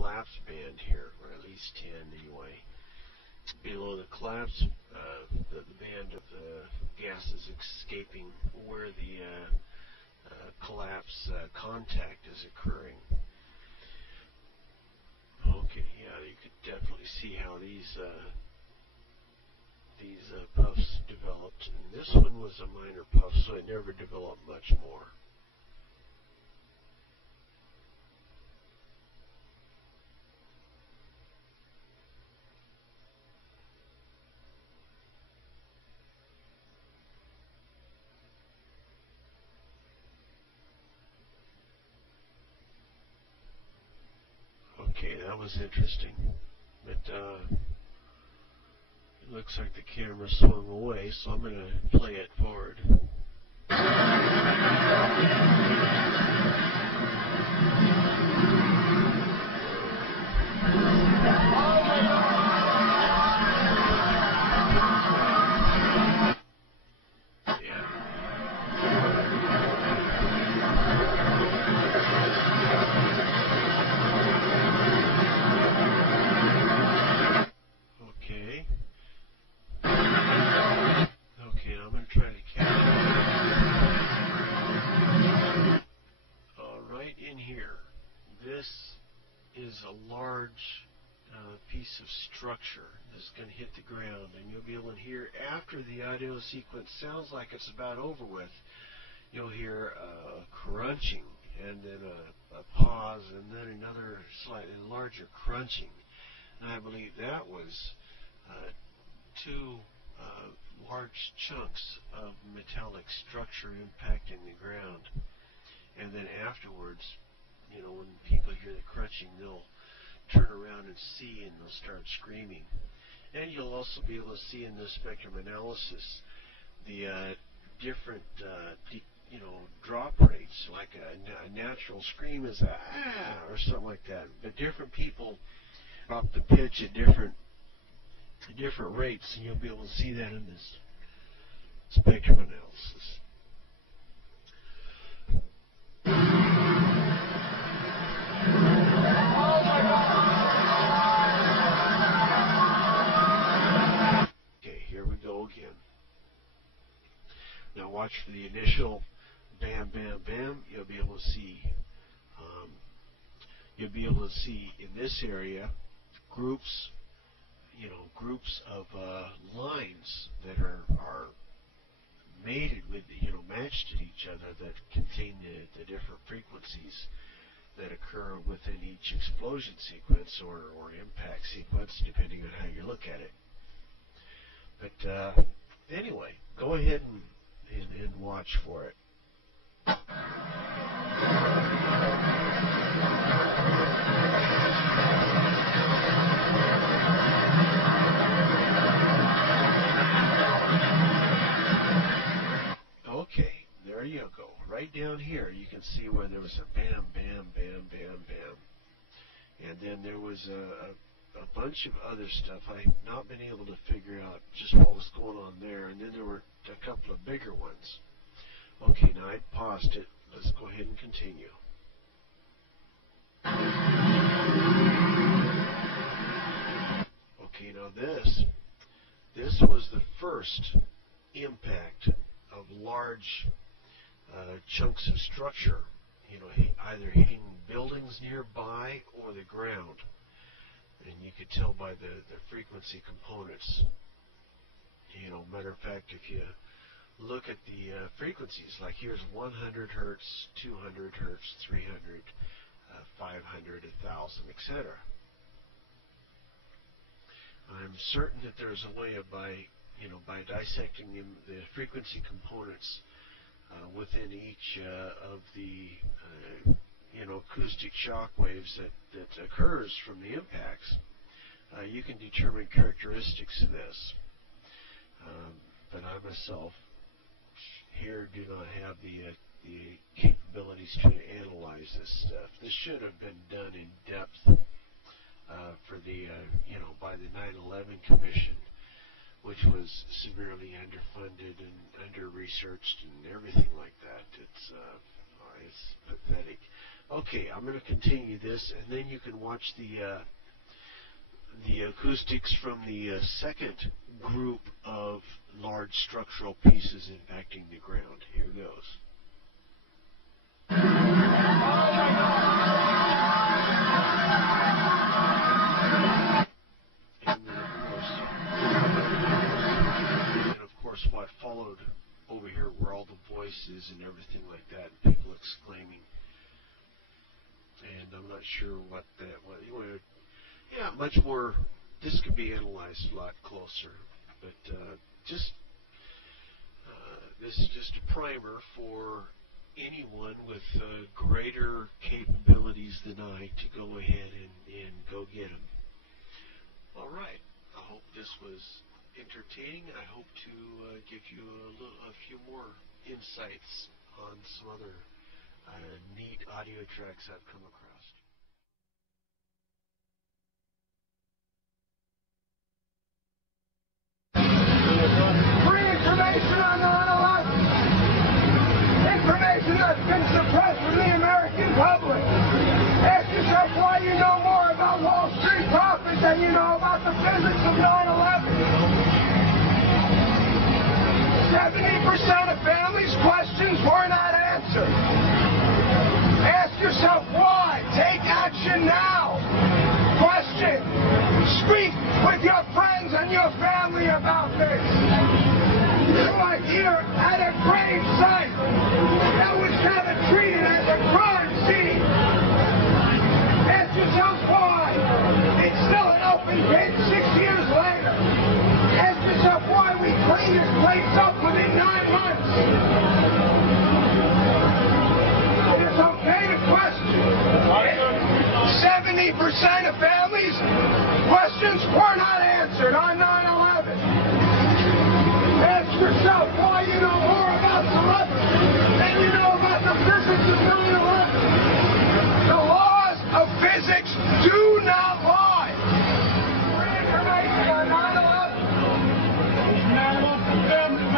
collapse band here, or at least 10 anyway. Below the collapse, the band of the gases escaping where the collapse contact is occurring. Okay, yeah, you could definitely see how these puffs developed. And this one was a minor puff, so it never developed much more. Okay, that was interesting, but it looks like the camera swung away, so I'm going to play it forward. A large piece of structure that's going to hit the ground, and you'll be able to hear after the audio sequence sounds like it's about over with. You'll hear a crunching, and then a pause, and then another slightly larger crunching. And I believe that was two large chunks of metallic structure impacting the ground. And then afterwards, you know, when people hear the crunching, they'll turn around and see, and they'll start screaming. And you'll also be able to see in the spectrum analysis the different, drop rates. Like a natural scream is a ah or something like that. But different people drop the pitch at different rates, and you'll be able to see that in this spectrum analysis. Again. Now watch for the initial bam, bam, bam. You'll be able to see. In this area groups of lines that are mated with, matched to each other, that contain the different frequencies that occur within each explosion sequence or impact sequence, depending on how you look at it. But anyway, go ahead and watch for it. Okay, there you go. Right down here, you can see where there was a bam, bam, bam, bam, bam. And then there was a bunch of other stuff. I've not been able to figure out just what was going on there. And then there were a couple of bigger ones. Okay, now I paused it. Let's go ahead and continue. Okay, now this was the first impact of large chunks of structure, either hitting buildings nearby or the ground. And you could tell by the frequency components. Matter of fact, if you look at the frequencies, like here's 100 hertz, 200 hertz, 300, 500, 1,000, etc. I'm certain that there's a way by dissecting the frequency components within each of the acoustic shock waves that occurs from the impacts, you can determine characteristics of this. But I myself here do not have the capabilities to analyze this stuff. This should have been done in depth for the by the 9/11 Commission, which was severely underfunded and under-researched and everything like that. It's pathetic. Okay, I'm going to continue this, and then you can watch the acoustics from the second group of large structural pieces impacting the ground. Here goes. And of course, what followed over here were all the voices and everything like that, and people exclaiming. And I'm not sure what that was. Yeah, much more. This could be analyzed a lot closer, but this is just a primer for anyone with greater capabilities than I to go ahead and go get them. All right. I hope this was entertaining. I hope to give you a few more insights on some other neat audio tracks I've come across. Free information on 9/11. Information that's been suppressed from the American public. Ask yourself why you know more about Wall Street profits than you know about the physics of 9/11. 70% of families' questions were not answered. Ask yourself why. Take action now. Question. Speak with your friends and your family about this. You are here at a grave site that was kind of treated as a crime scene. Ask yourself why. It's still an open pit 6 years later. Ask yourself why we cleaned this place up within 9 months. It is okay to question. 70% of families' questions were not answered on 9/11. Ask yourself why you know more about celebrities than you know about the physics of 9/11. The laws of physics do not lie. Free information on 9/11.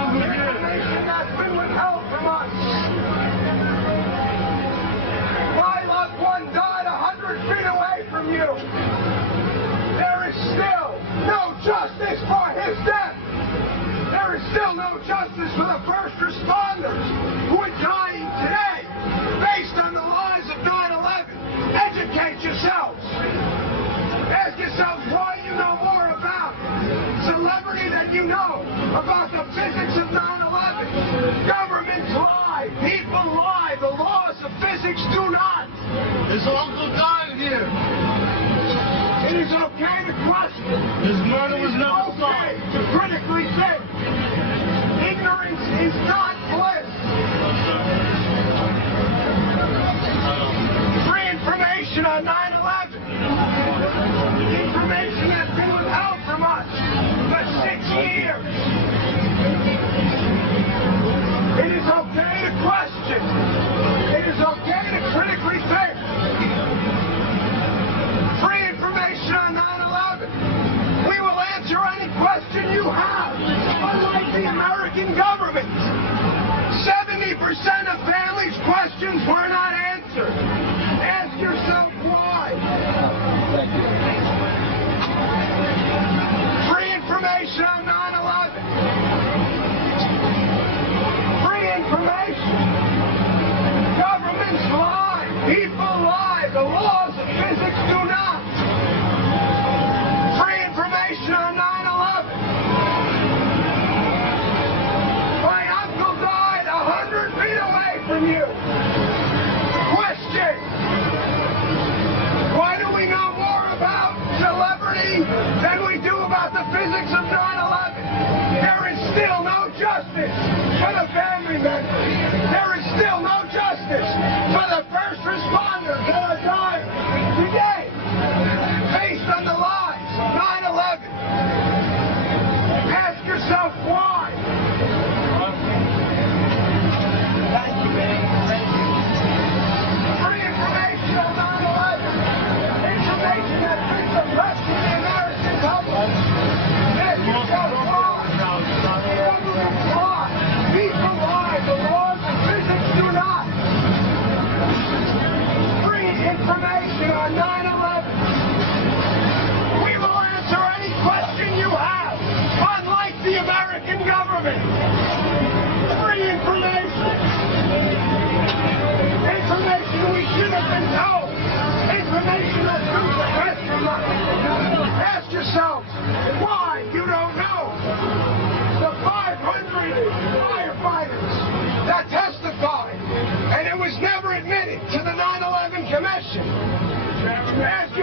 Information that's been withheld from us. My loved one died 100 feet away from you. There is still no justice for his death. There is still no justice for the first responders who are dying today based on the lies of 9/11. Educate yourselves. Ask yourselves why you know more about celebrity than you know about the physics of 9/11. Governments lie. People lie. The laws of physics do not. His uncle died here. It is okay to question. His murder was never okay solved. to critically think. Ignorance is not bliss. Free information on 9/11. Information has been withheld from us for 6 years. It is okay to question. It is okay to critically think. Free information on 9/11. We will answer any question you have, unlike the American government. 70% of families' questions were not answered. Ask yourself why. Thank you. Free information on 9/11.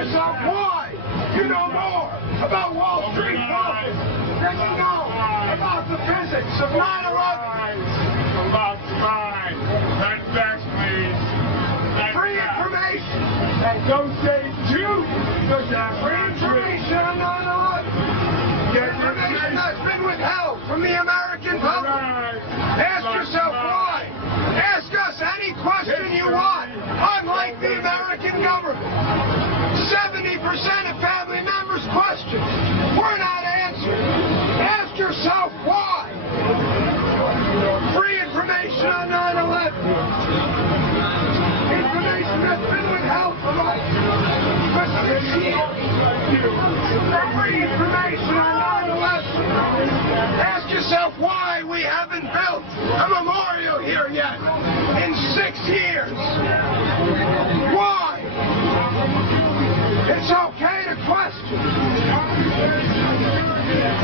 yourself why you know more about Wall Street profits than you know about the physics of 9/11. About time. Next, please. Free information. And don't say Jew. Free information on 9/11. Information that's been withheld from the American public. Ask yourself why. Ask us any question you want, unlike the American government. 70% of family members' questions were not answered. Ask yourself why. Free information on 9/11. Information that's been withheld from us for 6 years. Free information on 9/11. Ask yourself why we haven't built a memorial here yet in 6 years. Why? It's okay to question.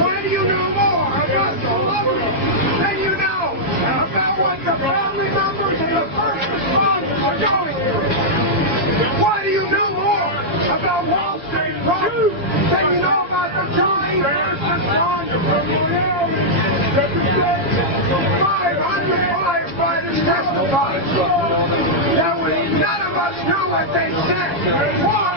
Why do you know more about the lovers than you know about what the family members and the first responders are going through? Why do you know more about Wall Street profits than you know about the dying first responders from Miami? 500 firefighters testified that none of us knew what they said. Why?